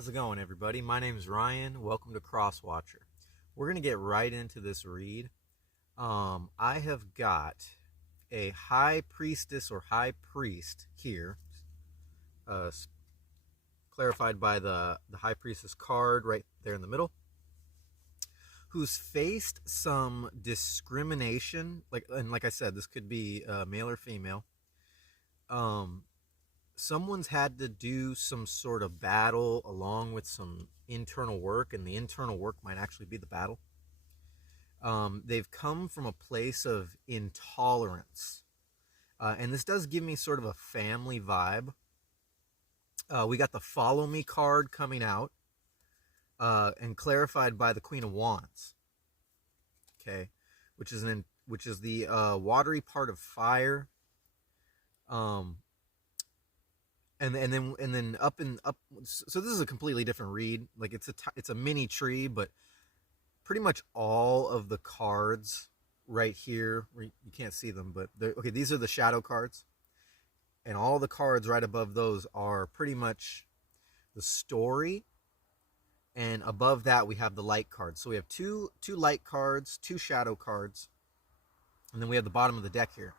How's it going, everybody? My name is Ryan. Welcome to Crosswatcher. We're going to get right into this read. I have got a high priestess or high priest here, clarified by the high priestess card right there in the middle, who's faced some discrimination. Like I said, this could be male or female. Someone's had to do some sort of battle along with some internal work, and the internal work might actually be the battle. They've come from a place of intolerance, and this does give me sort of a family vibe. We got the Follow Me card coming out, and clarified by the Queen of Wands. Okay, which is the watery part of fire. And then up. So this is a completely different read. Like it's a mini tree, but pretty much all of the cards right here, you can't see them, but okay. These are the shadow cards, and all the cards right above those are pretty much the story. And above that we have the light cards. So we have two light cards, two shadow cards, and then we have the bottom of the deck here.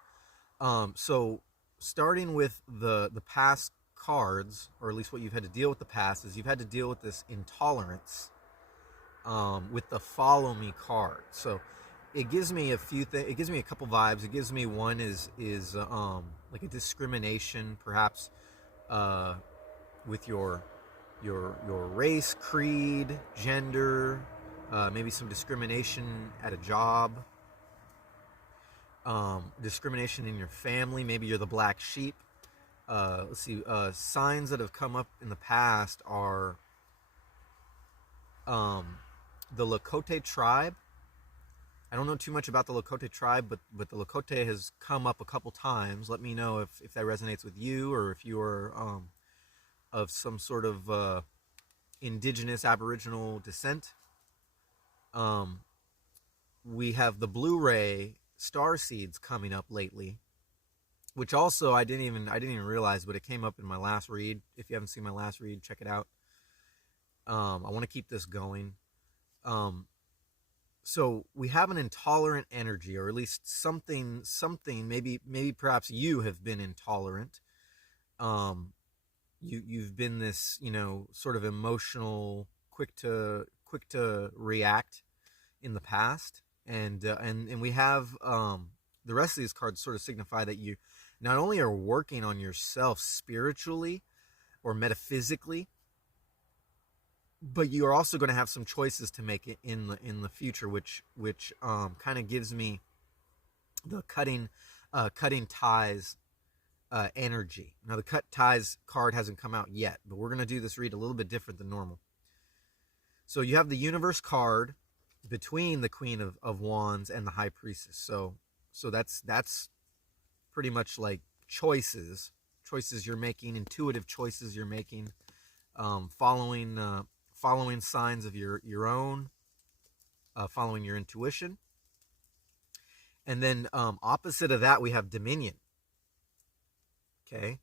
So starting with the past cards, or at least what you've had to deal with the past, is you've had to deal with this intolerance with the Follow Me card. So it gives me a few things. It gives me a couple vibes. It gives me one is like a discrimination, perhaps with your race, creed, gender, maybe some discrimination at a job, discrimination in your family. Maybe you're the black sheep. Let's see, signs that have come up in the past are the Lakota tribe. I don't know too much about the Lakota tribe, but the Lakota has come up a couple times. Let me know if that resonates with you, or if you are of some sort of indigenous Aboriginal descent. We have the Blu-ray star seeds coming up lately, which also I didn't even realize, but it came up in my last read. If you haven't seen my last read, check it out. I want to keep this going. So we have an intolerant energy, or at least something. Maybe perhaps you have been intolerant. You've been this, sort of emotional, quick to react in the past, and we have the rest of these cards sort of signify that you not only are working on yourself spiritually or metaphysically, but you are also going to have some choices to make in the future, which kind of gives me the cutting ties energy. Now the cut ties card hasn't come out yet, but we're going to do this read a little bit different than normal. So you have the Universe card between the Queen of Wands and the High Priestess. So that's pretty much like choices you're making, intuitive choices you're making, following signs of your own, following your intuition. And then opposite of that, we have Dominion. Okay.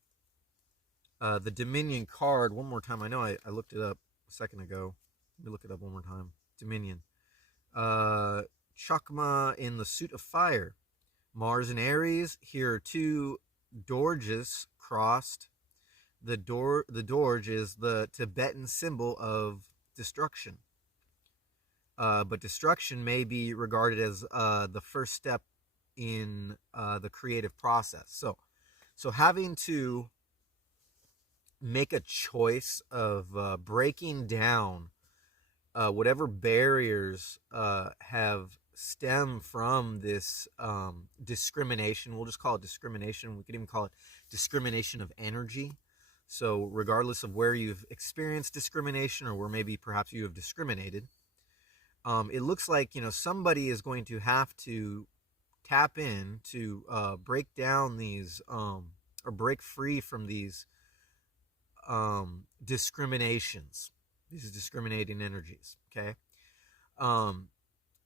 The Dominion card, one more time. I know I looked it up a second ago. Let me look it up one more time. Dominion. Chakma in the suit of fire. Mars and Aries. Here are two Dorges crossed. The Dorge is the Tibetan symbol of destruction. But destruction may be regarded as the first step in the creative process. So having to make a choice of breaking down whatever barriers have stemmed from this discrimination. We'll just call it discrimination. We could even call it discrimination of energy. So regardless of where you've experienced discrimination, or where maybe perhaps you have discriminated, it looks like somebody is going to have to tap in to break down these or break free from these discriminations, these discriminating energies. Okay.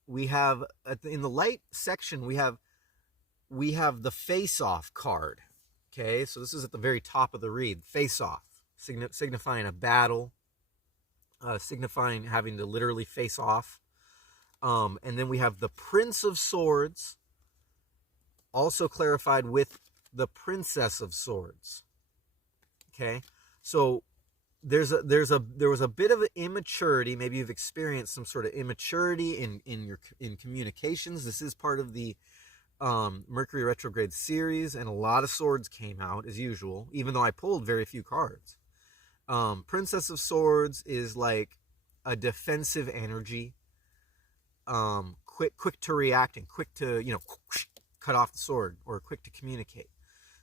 We have in the light section, we have the face-off card. Okay, so this is at the very top of the read. Face-off, signifying a battle, signifying having to literally face off. And then we have the Prince of Swords, also clarified with the Princess of Swords. Okay, so there was a bit of an immaturity. Maybe you've experienced some sort of immaturity in communications. This is part of the Mercury retrograde series, and a lot of swords came out as usual, even though I pulled very few cards. Princess of Swords is like a defensive energy, quick to react and quick to, cut off the sword, or quick to communicate.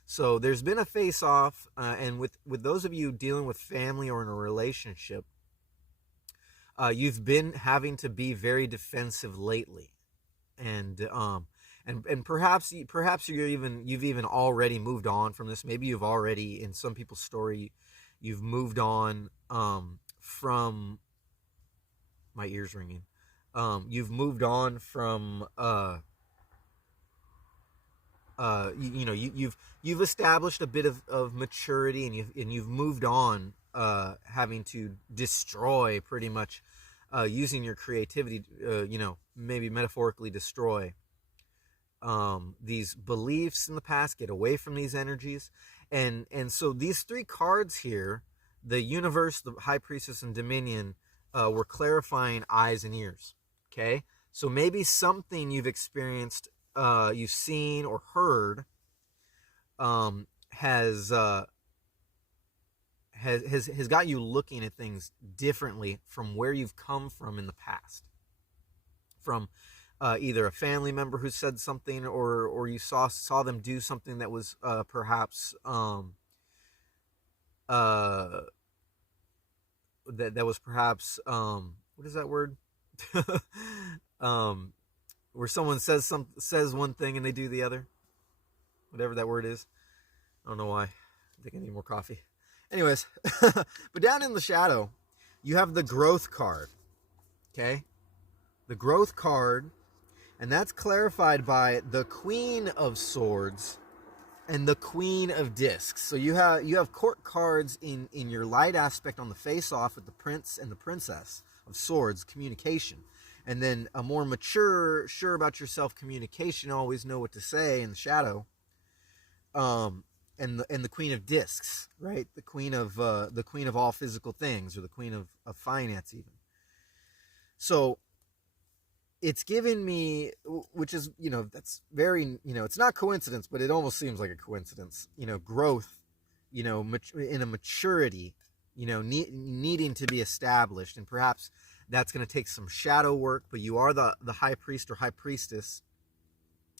So there's been a face-off, and with those of you dealing with family or in a relationship, you've been having to be very defensive lately, and perhaps you've even already moved on from this. Maybe you've already, in some people's story, you've moved on from, my ears ringing. You've moved on from you've established a bit of maturity, and you've moved on, having to destroy, pretty much, using your creativity, maybe metaphorically destroy these beliefs in the past, get away from these energies. And so these three cards here, the Universe, the High Priestess, and Dominion, were clarifying eyes and ears. Okay, so maybe something you've experienced, you've seen or heard, has got you looking at things differently from where you've come from in the past. From either a family member who said something, or you saw them do something that was perhaps that was perhaps what is that word? Where someone says one thing and they do the other, whatever that word is. I don't know why. I think I need more coffee. Anyways, but down in the shadow, you have the Growth card. Okay, the Growth card, and that's clarified by the Queen of Swords and the Queen of Discs. So you have court cards in your light aspect on the face-off with the Prince and the Princess of Swords, communication. And then a more mature, sure about yourself communication, always know what to say in the shadow. And the Queen of Discs, right? The queen of all physical things, or the Queen of finance even. So it's given me, which is, that's very, it's not coincidence, but it almost seems like a coincidence. Growth, in a maturity, needing to be established, and perhaps that's going to take some shadow work, but you are the High Priest or High Priestess,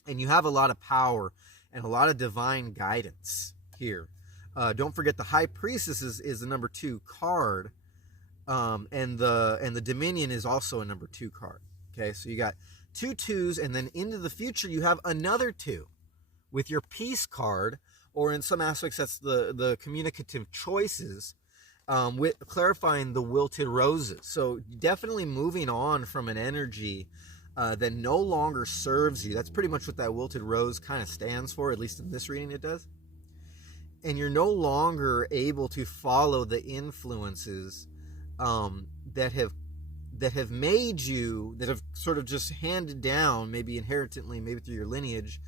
and you have a lot of power and a lot of divine guidance here. Don't forget, the High Priestess is the number 2 card, and the Dominion is also a number 2 card. Okay, so you got 2 2s, and then into the future you have another 2 with your Peace card, or in some aspects that's the communicative choices, with clarifying the Wilted Roses. So definitely moving on from an energy that no longer serves you. That's pretty much what that Wilted Rose kind of stands for, at least in this reading it does. And you're no longer able to follow the influences that have made you, that have sort of just handed down, maybe inheritantly, maybe through your lineage,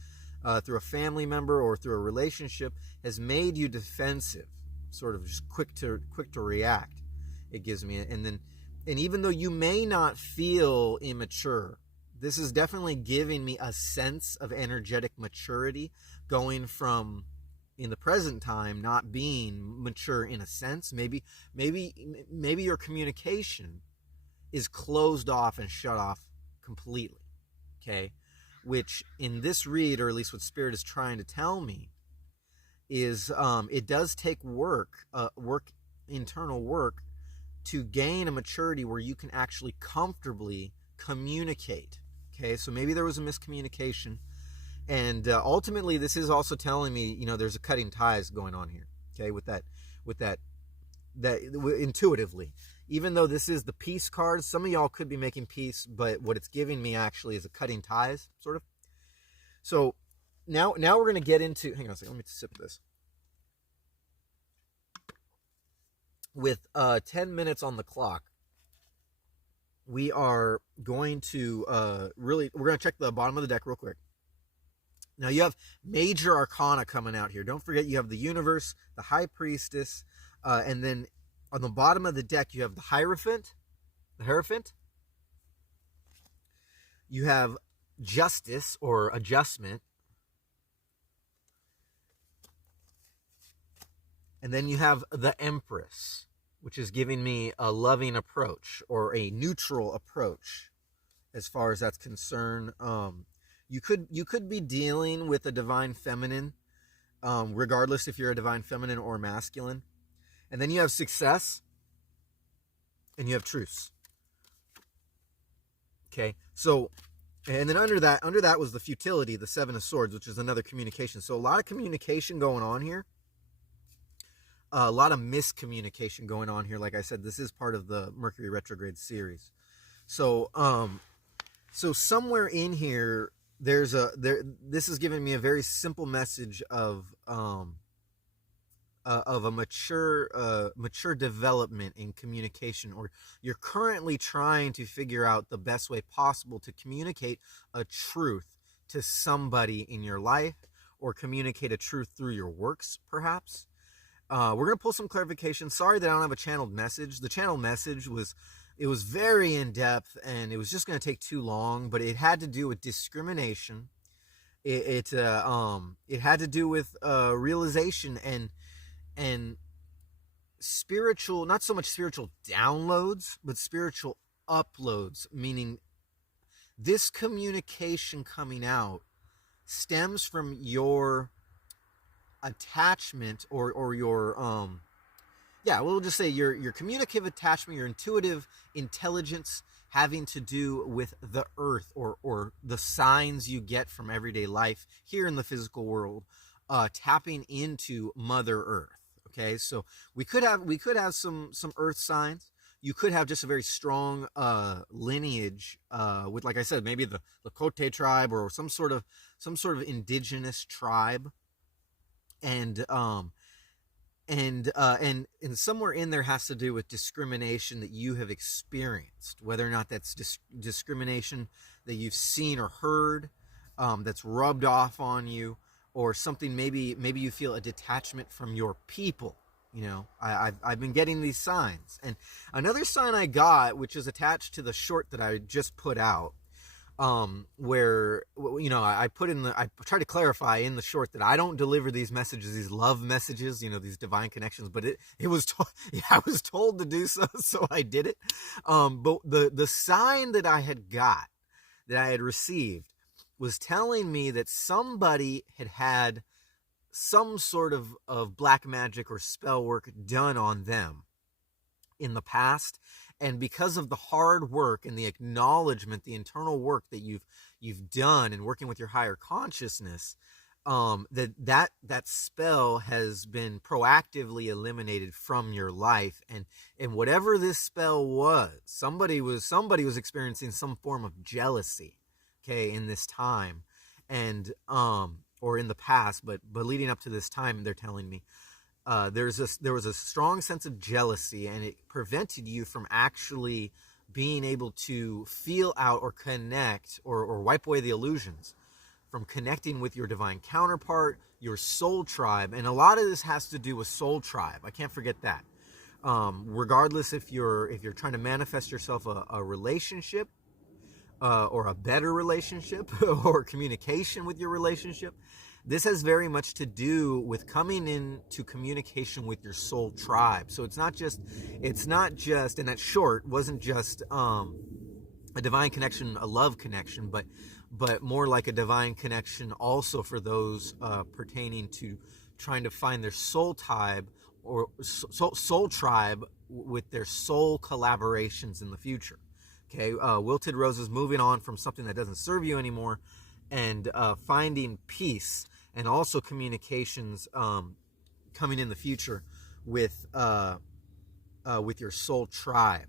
through a family member or through a relationship, has made you defensive, sort of just quick to react. It gives me, and even though you may not feel immature, this is definitely giving me a sense of energetic maturity, going from, in the present time, not being mature in a sense. Maybe your communication is closed off and shut off completely. Okay, which in this read, or at least what Spirit is trying to tell me, is it does take internal work, to gain a maturity where you can actually comfortably communicate. Okay, so maybe there was a miscommunication, and ultimately this is also telling me, there's a cutting ties going on here. Okay, with that intuitively, even though this is the Peace card, some of y'all could be making peace, but what it's giving me actually is a cutting ties, sort of. So now we're going to get into, hang on a second, let me sip this. With 10 minutes on the clock, we are going to we're going to check the bottom of the deck real quick. Now you have major arcana coming out here. Don't forget you have the universe, the high priestess, and then on the bottom of the deck you have the Hierophant. You have justice or adjustment. And then you have the Empress, which is giving me a loving approach or a neutral approach as far as that's concerned. You could be dealing with a divine feminine, regardless if you're a divine feminine or masculine. And then you have success, and you have truce. Okay, so, and then under that was the futility, the Seven of Swords, which is another communication. So a lot of communication going on here. A lot of miscommunication going on here. Like I said, this is part of the Mercury retrograde series. So, so somewhere in here, this is giving me a very simple message of a mature development in communication, or you're currently trying to figure out the best way possible to communicate a truth to somebody in your life, or communicate a truth through your works, perhaps. We're going to pull some clarification. Sorry that I don't have a channeled message. The channeled message was very in-depth, and it was just going to take too long, but it had to do with discrimination. It had to do with realization and spiritual, not so much spiritual downloads, but spiritual uploads, meaning this communication coming out stems from your attachment or your we'll just say your communicative attachment, your intuitive intelligence, having to do with the earth, or the signs you get from everyday life here in the physical world, tapping into Mother Earth. Okay, so we could have some earth signs. You could have just a very strong lineage with, like I said, maybe the Lakota tribe, or some sort of indigenous tribe. And somewhere in there has to do with discrimination that you have experienced, whether or not that's discrimination that you've seen or heard, that's rubbed off on you, or something. Maybe you feel a detachment from your people. You know, I've been getting these signs, and another sign I got, which is attached to the short that I just put out, where, you know, I try to clarify in the short that I don't deliver these messages, these love messages, you know, these divine connections, but I was told to do so, so I did it. But the sign that I had received was telling me that somebody had some sort of black magic or spell work done on them in the past. And because of the hard work and the acknowledgement, the internal work that you've done in working with your higher consciousness, that spell has been proactively eliminated from your life. And whatever this spell was, somebody was experiencing some form of jealousy, okay, in this time, and or in the past, but leading up to this time, they're telling me. There was a strong sense of jealousy, and it prevented you from actually being able to feel out or connect or wipe away the illusions from connecting with your divine counterpart, your soul tribe. And a lot of this has to do with soul tribe. I can't forget that. Regardless if you're trying to manifest yourself a relationship, or a better relationship, or communication with your relationship, this has very much to do with coming into communication with your soul tribe. So it's not just, and that short wasn't just a divine connection, a love connection, but more like a divine connection also for those pertaining to trying to find their soul tribe, or soul tribe with their soul collaborations in the future. Okay, wilted roses, moving on from something that doesn't serve you anymore, and finding peace, and also communications coming in the future with your soul tribe.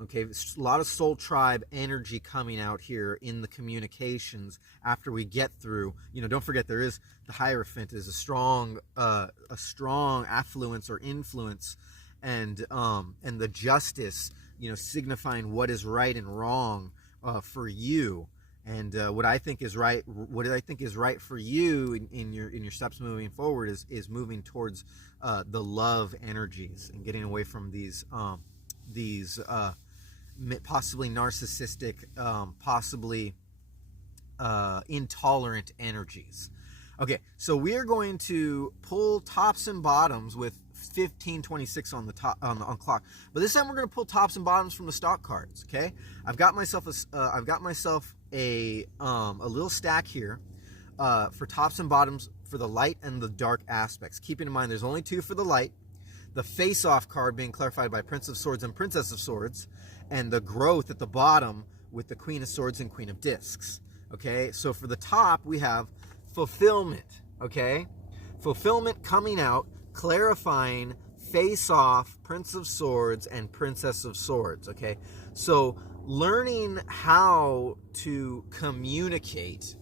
Okay, a lot of soul tribe energy coming out here in the communications after we get through. You know, don't forget there is the Hierophant is a strong affluence or influence, and the Justice signifying what is right and wrong for you. And what I think is right for you in your steps moving forward is moving towards the love energies and getting away from these possibly narcissistic, possibly intolerant energies. Okay, so we are going to pull tops and bottoms with 1526 on the top on clock, but this time we're going to pull tops and bottoms from the stock cards. Okay, I've got myself a little stack here for tops and bottoms for the light and the dark aspects. Keeping in mind there's only 2 for the light, the face-off card being clarified by Prince of Swords and Princess of Swords, and the growth at the bottom with the Queen of Swords and Queen of Discs. Okay, so for the top we have fulfillment. Okay, fulfillment coming out, clarifying face-off, Prince of Swords and Princess of Swords. Okay, so learning how to communicate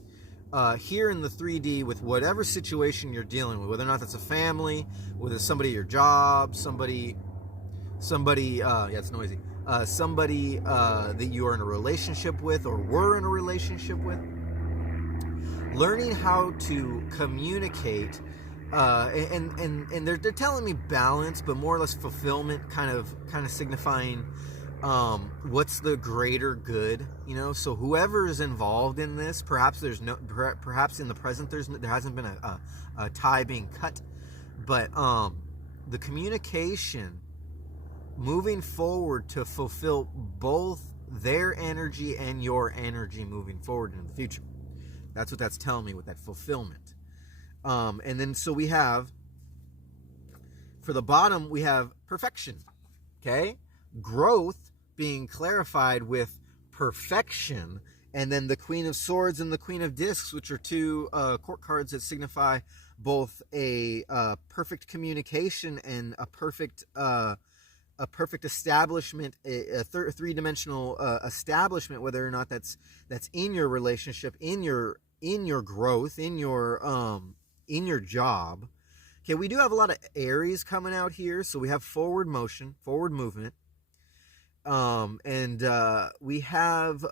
here in the 3D with whatever situation you're dealing with, whether or not that's a family, whether it's somebody at your job, somebody yeah, it's noisy, somebody that you are in a relationship with or were in a relationship with. Learning how to communicate, and they're telling me balance, but more or less fulfillment, kind of signifying what's the greater good, so whoever is involved in this, perhaps in the present there hasn't been a tie being cut, but the communication moving forward to fulfill both their energy and your energy moving forward into the future. That's what that's telling me with that fulfillment. And then so we have, for the bottom, we have perfection. Okay? Growth being clarified with perfection. And then the Queen of Swords and the Queen of Discs, which are 2 court cards that signify both a perfect communication and a perfect establishment, a three-dimensional establishment, whether or not that's in your relationship, in your growth, in your job. Okay, we do have a lot of Aries coming out here, so we have forward motion, forward movement, and we have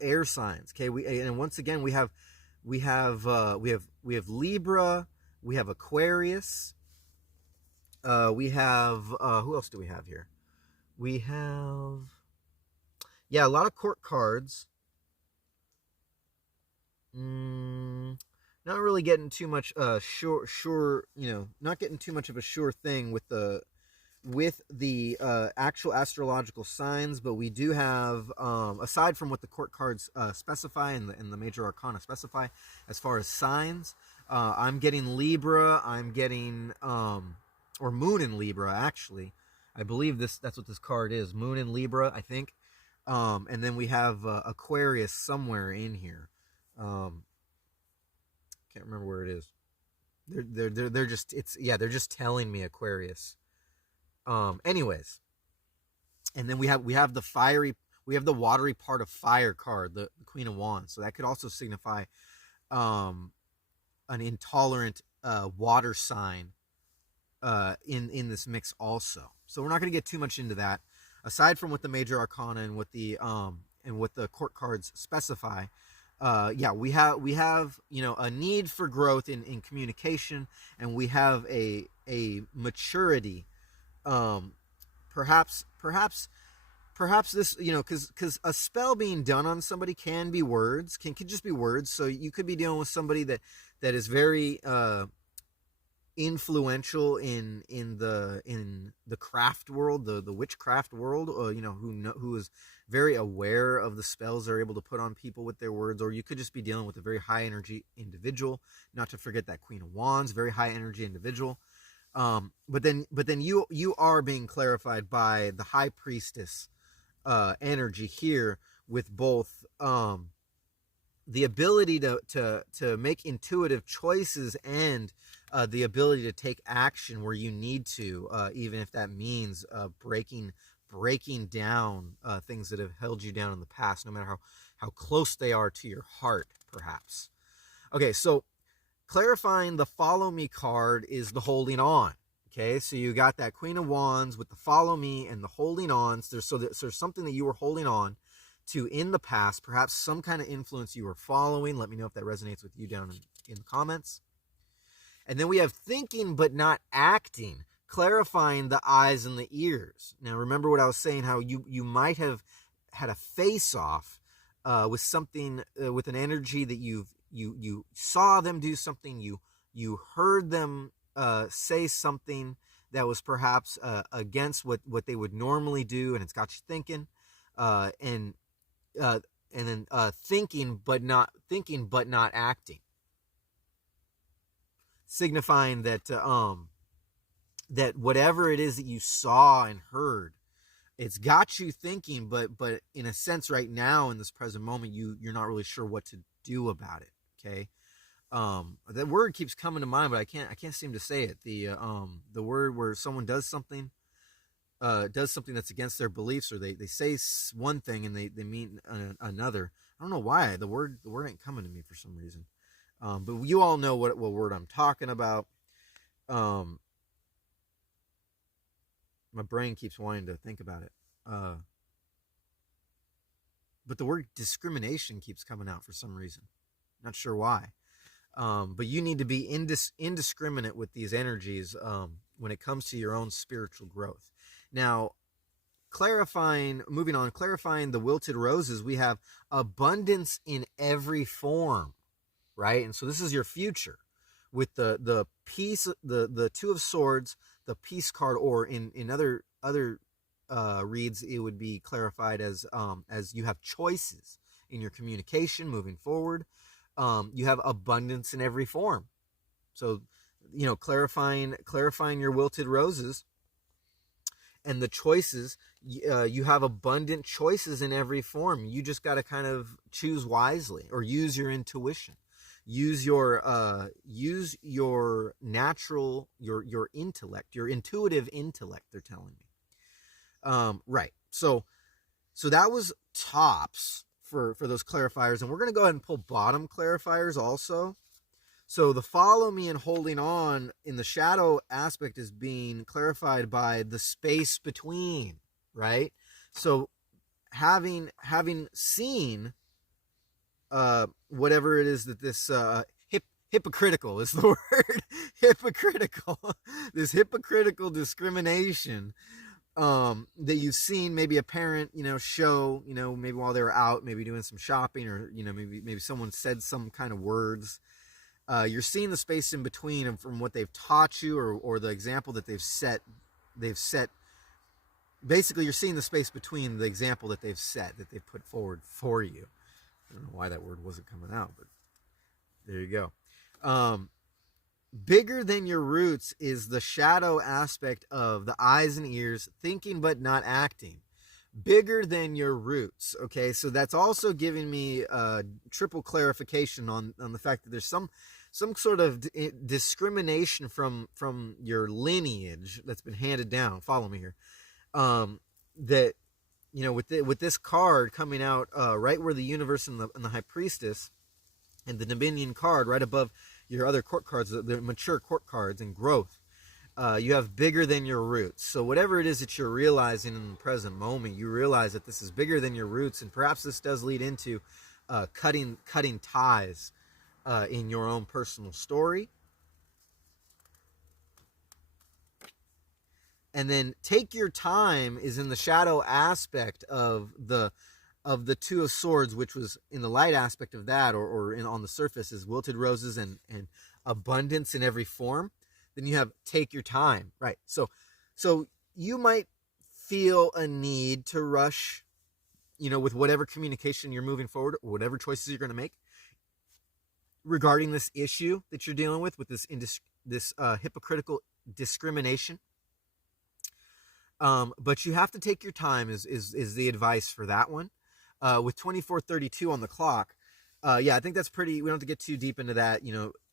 air signs. Okay, and once again we have Libra, we have Aquarius. We have, who else do we have here? We have, a lot of court cards. Not really getting too much, not getting too much of a sure thing with the actual astrological signs, but we do have, aside from what the court cards specify and the major arcana specify, as far as signs, I'm getting Libra, I'm getting, or Moon in Libra, actually. I believe that's what this card is. Moon in Libra, I think. And then we have Aquarius somewhere in here. Can't remember where it is. They're just telling me Aquarius. Anyways. And then we have the watery part of fire card, the Queen of Wands. So that could also signify an intolerant water sign in this mix also. So we're not going to get too much into that. Aside from what the major arcana and what the court cards specify, we have a need for growth in communication, and we have a maturity. Perhaps this, because a spell being done on somebody can be words, could just be words. So you could be dealing with somebody that is very influential in the craft world, the witchcraft world, who is very aware of the spells they're able to put on people with their words. Or you could just be dealing with a very high energy individual, not to forget that Queen of Wands, very high energy individual. But then you are being clarified by the High Priestess energy here, with both the ability to make intuitive choices and the ability to take action where you need to, even if that means breaking down things that have held you down in the past, no matter how close they are to your heart, perhaps. Okay, so clarifying the Follow Me card is the holding on. Okay, so you got that Queen of Wands with the follow me and the holding on. So there's something that you were holding on to in the past, perhaps some kind of influence you were following. Let me know if that resonates with you down in the comments. And then we have thinking but not acting, clarifying the eyes and the ears. Now remember what I was saying, how you might have had a face-off with something, with an energy that you saw them do something, you heard them say something that was perhaps against what they would normally do, and it's got you thinking, and then thinking but not acting, signifying that that whatever it is that you saw and heard, it's got you thinking, but in a sense right now in this present moment you're not really sure what to do about it. Okay. That word keeps coming to mind, but I can't seem to say it. The word where someone does something that's against their beliefs, or they say one thing and they mean another. I don't know why the word ain't coming to me for some reason. But you all know what word I'm talking about. My brain keeps wanting to think about it. But the word discrimination keeps coming out for some reason. Not sure why. But you need to be indiscriminate with these energies when it comes to your own spiritual growth. Now, moving on, clarifying the wilted roses, we have abundance in every form, right? And so this is your future with the peace, the Two of Swords, the Peace card, or in other reads, it would be clarified as you have choices in your communication moving forward. You have abundance in every form. So, clarifying your wilted roses and the choices, you have abundant choices in every form. You just got to kind of choose wisely, or use your intuition. Use your natural, your intellect, your intuitive intellect, they're telling me. Right. So that was tops for those clarifiers, and we're going to go ahead and pull bottom clarifiers also. So the follow me and holding on in the shadow aspect is being clarified by the space between, right? So having seen whatever it is that this hypocritical is the word, hypocritical, this hypocritical discrimination that you've seen maybe a parent, show, maybe while they were out, maybe doing some shopping, or, maybe someone said some kind of words. You're seeing the space in between, and from what they've taught you, or the example that they've set, basically you're seeing the space between the example that they've set, that they've put forward for you. I don't know why that word wasn't coming out, but there you go. Bigger than your roots is the shadow aspect of the eyes and ears, thinking but not acting. Bigger than your roots. Okay, so that's also giving me triple clarification on the fact that there's some sort of discrimination from your lineage that's been handed down. Follow me here. That, with this card coming out right where the universe and the high priestess and the Dominion card right above your other court cards, the mature court cards and growth, you have bigger than your roots. So whatever it is that you're realizing in the present moment, you realize that this is bigger than your roots, and perhaps this does lead into cutting ties in your own personal story. And then take your time is in the shadow aspect of the Two of Swords, which was in the light aspect of that, or on the surface, is wilted roses and abundance in every form. Then you have take your time, right? So you might feel a need to rush, with whatever communication you're moving forward, or whatever choices you're going to make regarding this issue that you're dealing with this hypocritical discrimination. But you have to take your time is the advice for that one. With 24:32 on the clock, I think that's pretty. We don't have to get too deep into that.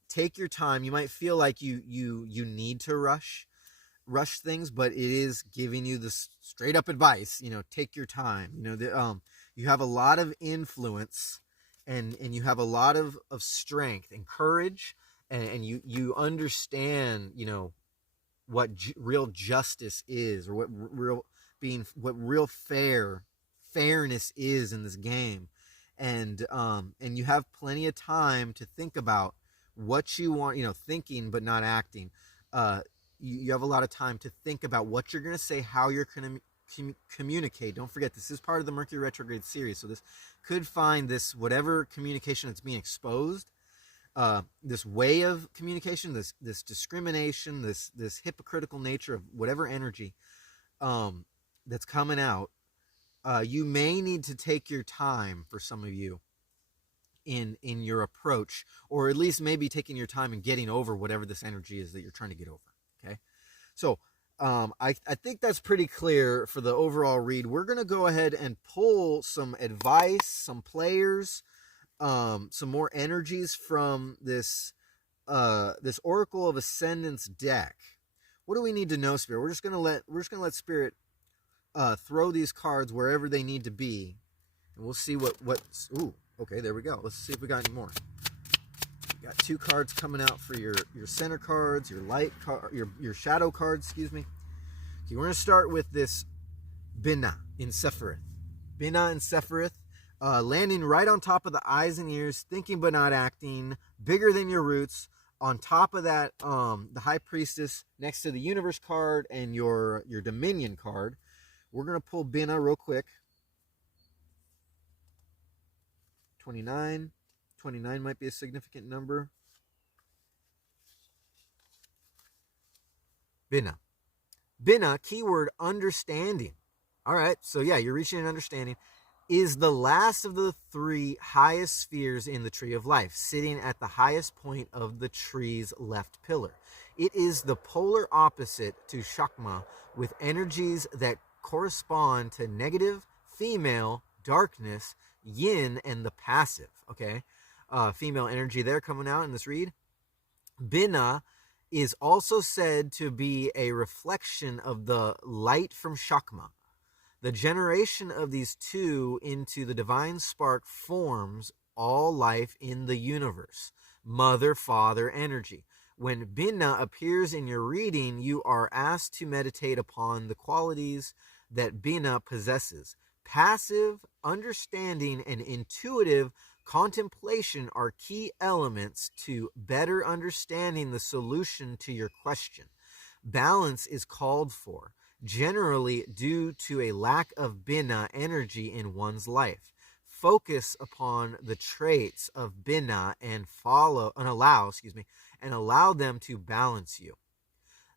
Take your time. You might feel like you need to rush things, but it is giving you the straight up advice. Take your time. You have a lot of influence, and you have a lot of strength and courage, and you understand, what real justice is, or what real fairness is in this game. And you have plenty of time to think about what you want, thinking but not acting. You have a lot of time to think about what you're going to say, how you're going to communicate. Don't forget, this is part of the Mercury retrograde series, so this could find this whatever communication that's being exposed, this way of communication, this discrimination, this hypocritical nature of whatever energy that's coming out. You may need to take your time, for some of you, in your approach, or at least maybe taking your time and getting over whatever this energy is that you're trying to get over. Okay, so I think that's pretty clear for the overall read. We're going to go ahead and pull some advice, some players, some more energies from this Oracle of Ascendance deck. What do we need to know, Spirit? We're just gonna let Spirit throw these cards wherever they need to be, and we'll see what's. Ooh, okay, there we go. Let's see if we got any more. We got 2 cards coming out for your center cards, your light card, your shadow cards. Excuse me. Okay, we're gonna start with this Binah in Sephiroth. Binah in Sephiroth. Landing right on top of the eyes and ears, thinking but not acting, bigger than your roots. On top of that, the High Priestess next to the Universe card and your Dominion card. We're going to pull Binah real quick. 29. 29 might be a significant number. Binah. Binah, keyword understanding. All right, so yeah, you're reaching an understanding. Is the last of the 3 highest spheres in the Tree of Life, sitting at the highest point of the tree's left pillar. It is the polar opposite to Shakma, with energies that correspond to negative, female, darkness, yin, and the passive. Okay, female energy there coming out in this read. Binah is also said to be a reflection of the light from Shakma. The generation of these 2 into the divine spark forms all life in the universe. Mother-father energy. When Binah appears in your reading, you are asked to meditate upon the qualities that Binah possesses. Passive, understanding, and intuitive contemplation are key elements to better understanding the solution to your question. Balance is called for, generally due to a lack of Binah energy in one's life. Focus upon the traits of Binah and allow them to balance you.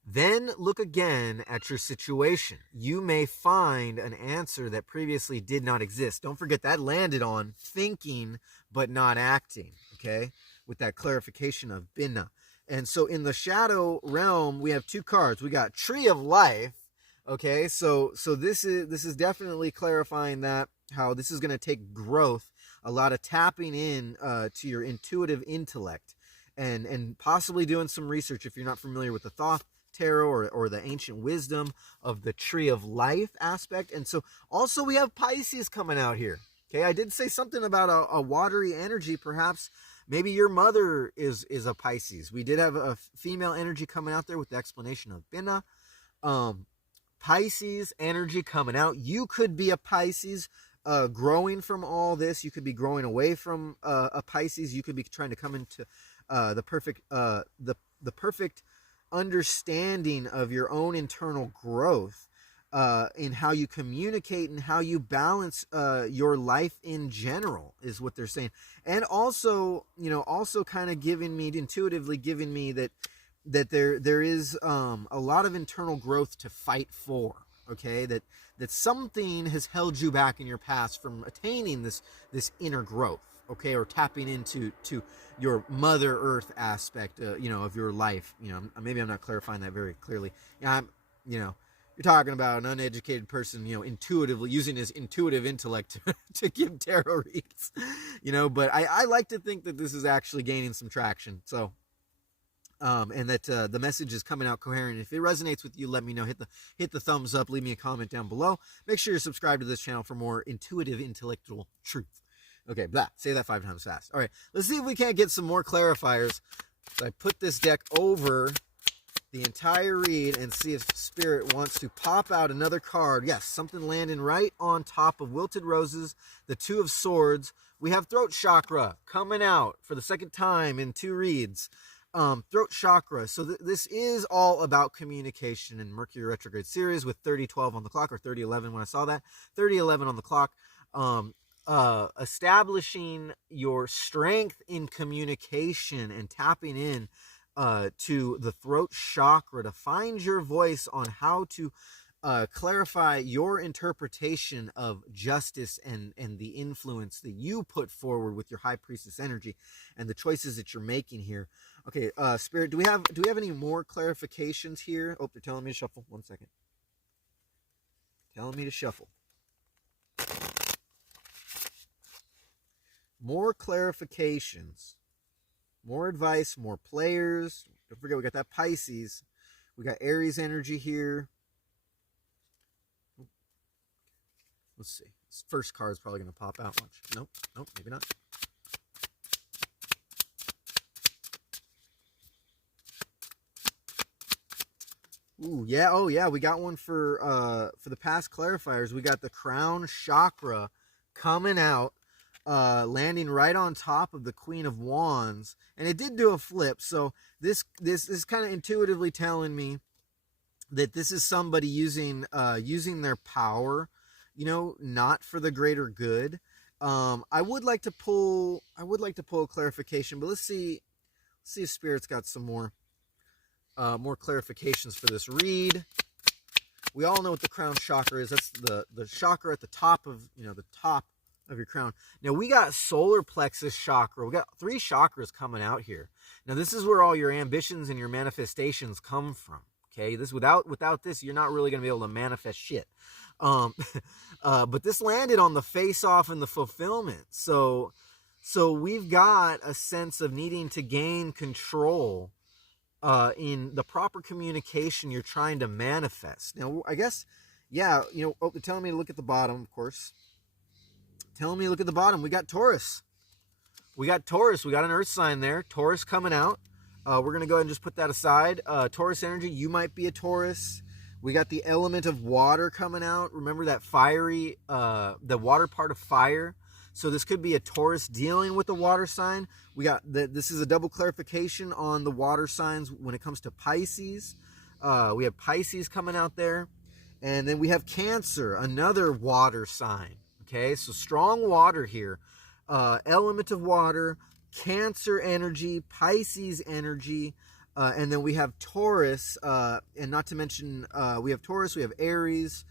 Then look again at your situation. You may find an answer that previously did not exist. Don't forget that landed on thinking but not acting, okay? With that clarification of Binah. And so in the shadow realm, we have 2 cards. We got Tree of Life. Okay, so this is definitely clarifying that, how this is going to take growth, a lot of tapping in to your intuitive intellect, and possibly doing some research if you're not familiar with the Thoth Tarot or the ancient wisdom of the Tree of Life aspect. And so also we have Pisces coming out here. Okay, I did say something about a watery energy, perhaps. Maybe your mother is a Pisces. We did have a female energy coming out there with the explanation of Binah. Pisces energy coming out. You could be a Pisces growing from all this. You could be growing away from a Pisces. You could be trying to come into the perfect understanding of your own internal growth in how you communicate and how you balance your life in general, is what they're saying. And also, also kind of intuitively giving me that there is a lot of internal growth to fight for. Okay, that something has held you back in your past from attaining this inner growth. Okay, or tapping into your Mother Earth aspect, of your life. Maybe I'm not clarifying that very clearly. You're talking about an uneducated person, intuitively using his intuitive intellect to give tarot reads, But I like to think that this is actually gaining some traction. So. And that the message is coming out coherent. If it resonates with you, let me know. Hit the thumbs up. Leave me a comment down below. Make sure you're subscribed to this channel for more intuitive intellectual truth. Okay, say that 5 times fast. All right, let's see if we can't get some more clarifiers. So I put this deck over the entire read and see if Spirit wants to pop out another card. Yes, something landing right on top of Wilted Roses, the Two of Swords. We have Throat Chakra coming out for the second time in 2 reads. Throat Chakra. So this is all about communication in Mercury retrograde series with 3012 on the clock, or 3011 when I saw that. 3011 on the clock. Establishing your strength in communication and tapping in to the throat chakra to find your voice on how to clarify your interpretation of justice and the influence that you put forward with your high priestess energy and the choices that you're making here. Okay, Spirit, do we have any more clarifications here? Oh, they're telling me to shuffle. 1 second. Telling me to shuffle. More clarifications. More advice, more players. Don't forget, we got that Pisces. We got Aries energy here. Let's see. This first card is probably going to pop out. Watch. Nope, maybe not. Ooh, yeah. Oh, yeah. We got one for the past clarifiers. We got the crown chakra coming out. Landing right on top of the Queen of Wands, and it did do a flip. So this is kind of intuitively telling me that this is somebody using their power, not for the greater good. I would like to pull a clarification, but let's see if Spirit's got some more clarifications for this read. We all know what the crown chakra is. That's the chakra at the top of the top of your crown. Now we got solar plexus chakra. We got 3 chakras coming out here. Now this is where all your ambitions and your manifestations come from. Okay, this without this, you're not really going to be able to manifest shit. But this landed on the face-off and the fulfillment. So we've got a sense of needing to gain control in the proper communication you're trying to manifest. Now I guess, yeah, they're telling me to look at the bottom, of course. Telling me to look at the bottom. We got Taurus. We got an earth sign there. Taurus coming out. We're going to go ahead and just put that aside. Taurus energy, you might be a Taurus. We got the element of water coming out. Remember that fiery, the water part of fire. So this could be a Taurus dealing with a water sign. We got this is a double clarification on the water signs when it comes to Pisces. We have Pisces coming out there. And then we have Cancer, another water sign. Okay, so strong water here. Element of water, Cancer energy, Pisces energy, and then we have Taurus, and not to mention, we have Taurus, we have Aries.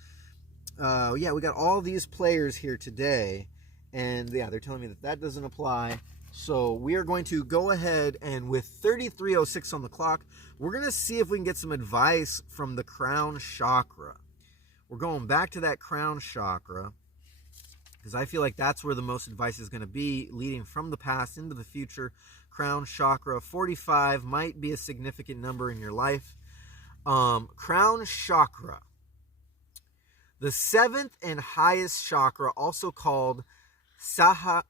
Yeah, we got all these players here today, and yeah, they're telling me that doesn't apply. So we are going to go ahead, and with 33:06 on the clock, we're going to see if we can get some advice from the crown chakra. We're going back to that crown chakra, because I feel like that's where the most advice is going to be, leading from the past into the future. Crown chakra, 45 might be a significant number in your life. Crown chakra, the 7th and highest chakra, also called Sahasrana,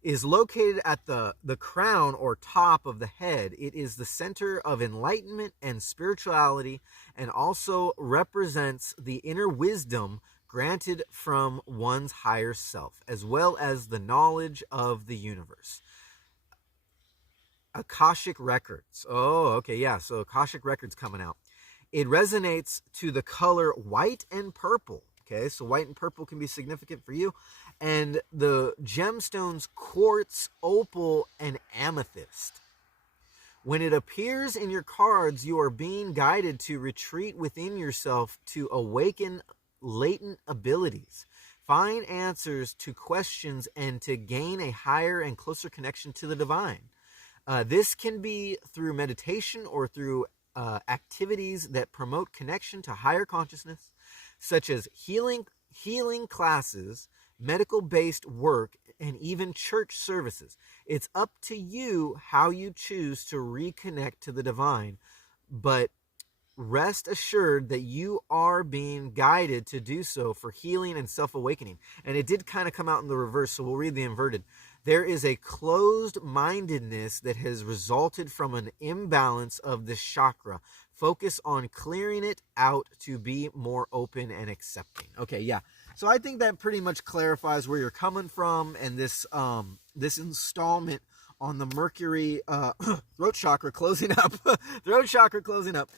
is located at the crown or top of the head. It is the center of enlightenment and spirituality, and also represents the inner wisdom granted from one's higher self, as well as the knowledge of the universe. Akashic records. Oh, okay, yeah, so Akashic records coming out. It resonates to the color white and purple. Okay, so white and purple can be significant for you. And the gemstones quartz, opal, and amethyst. When it appears in your cards, you are being guided to retreat within yourself to awaken latent abilities, find answers to questions, and to gain a higher and closer connection to the divine. This can be through meditation or through activities that promote connection to higher consciousness, such as healing classes, medical-based work, and even church services. It's up to you how you choose to reconnect to the divine, but rest assured that you are being guided to do so for healing and self-awakening. And it did kind of come out in the reverse, so we'll read the inverted. There is a closed-mindedness that has resulted from an imbalance of this chakra. Focus on clearing it out to be more open and accepting. Okay, yeah. So I think that pretty much clarifies where you're coming from, and this installment on the Mercury throat chakra closing up. Throat chakra closing up.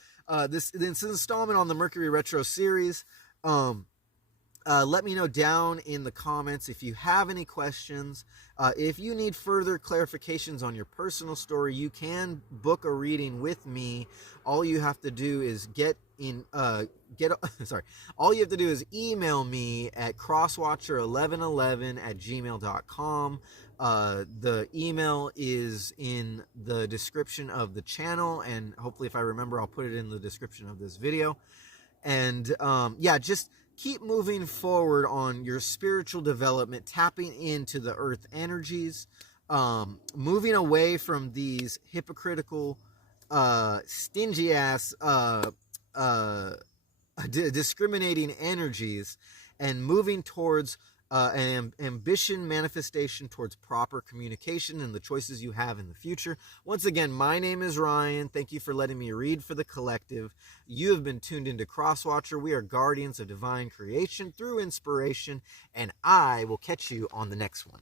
This installment on the Mercury Retro series. Let me know down in the comments if you have any questions. If you need further clarifications on your personal story, you can book a reading with me. All you have to do is all you have to do is email me at crosswatcher1111@gmail.com. The email is in the description of the channel, and hopefully, if I remember, I'll put it in the description of this video. And yeah, just keep moving forward on your spiritual development, tapping into the earth energies, moving away from these hypocritical, stingy ass, discriminating energies, and moving towards an ambition manifestation towards proper communication and the choices you have in the future. Once again, my name is Ryan. Thank you for letting me read for the collective. You have been tuned into Crosswatcher. We are guardians of divine creation through inspiration, and I will catch you on the next one.